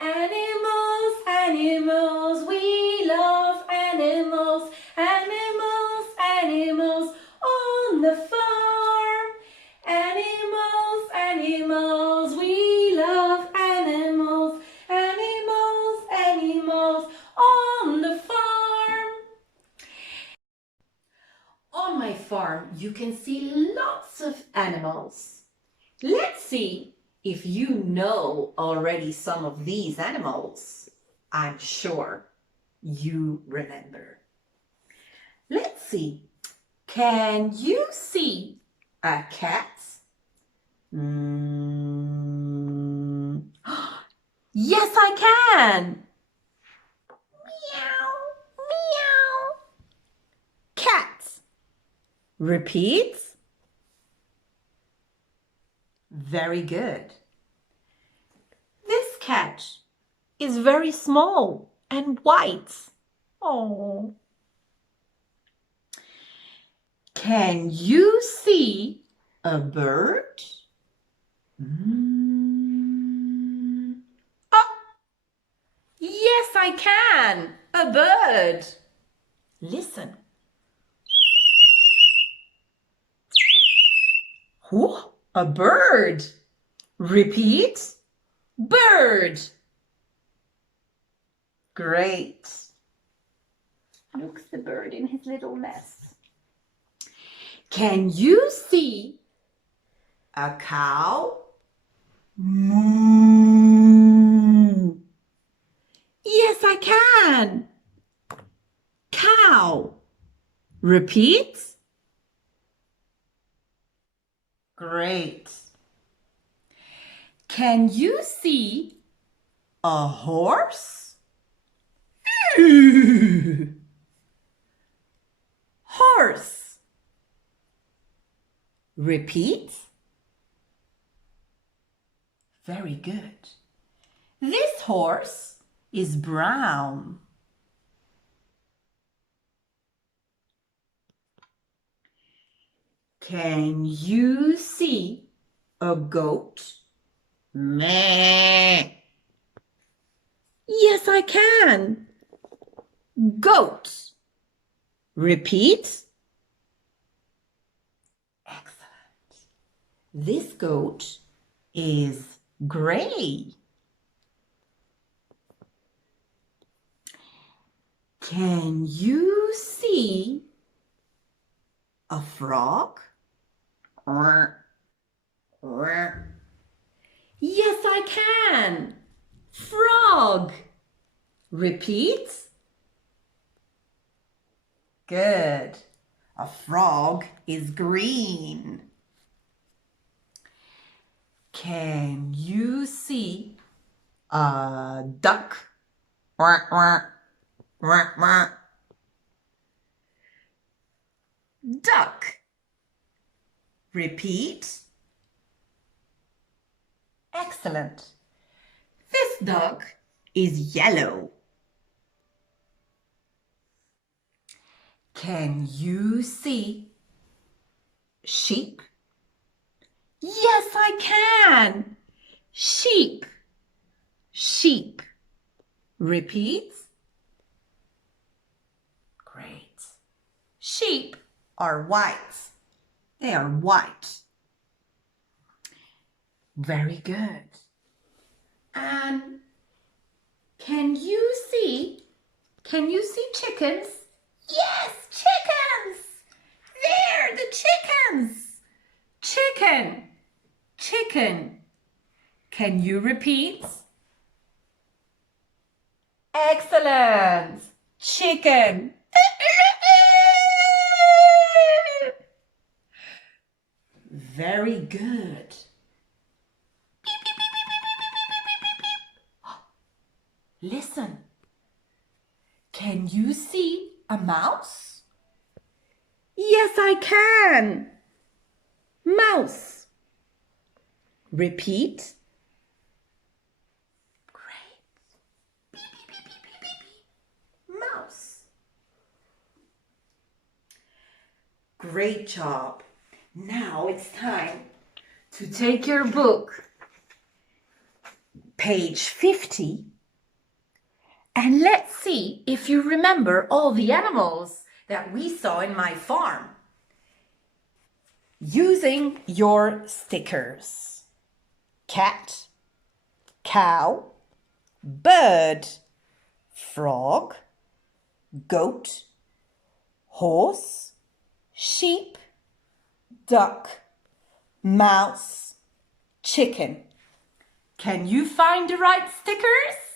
Animals, animals, we love animals. Animals, animals on the farm. Animals, animals, we love animals. Animals, animals on the farm. On my farm, you can see lots of animals. Let's see if you know already some of these animals. I'm sure you remember. Let's see. Can you see a cat? Yes, I can. Meow, meow. Cat. Repeat. Very good. This cat is very small and white. Oh. Can you see a bird? Oh, yes, I can. A bird. Listen. Oh, a bird. Repeat. Bird. Great. Looks the bird in his little nest. Can you see a cow? Moo. Yes, I can. Cow. Repeat. Great. Can you see a horse? Horse. Repeat. Very good. This horse is brown. Can you see a goat? Meh. Yes, I can. Goat. Repeat. Excellent. This goat is gray. Can you see a frog? Yes, I can. Frog. Repeat. Good. A frog is green. Can you see a duck? Duck. Repeat. Excellent. This duck is yellow. Can you see sheep? Yes, I can. Sheep. Sheep. Repeat. Great. Sheep are white. They are white. Very good. And can you see chickens? Yes, chickens! There, the chickens! Chicken, chicken. Can you repeat? Excellent. Chicken. Very good. Listen. Can you see a mouse? Yes, I can. Mouse. Repeat. Great. Beep, beep, beep, beep, beep, beep, beep. Mouse. Great job. Now it's time to take your book, page 50 and let's see if you remember all the animals that we saw in my farm using your stickers. Cat, cow, bird, frog, goat, horse, sheep, duck, mouse, chicken. Can you find the right stickers?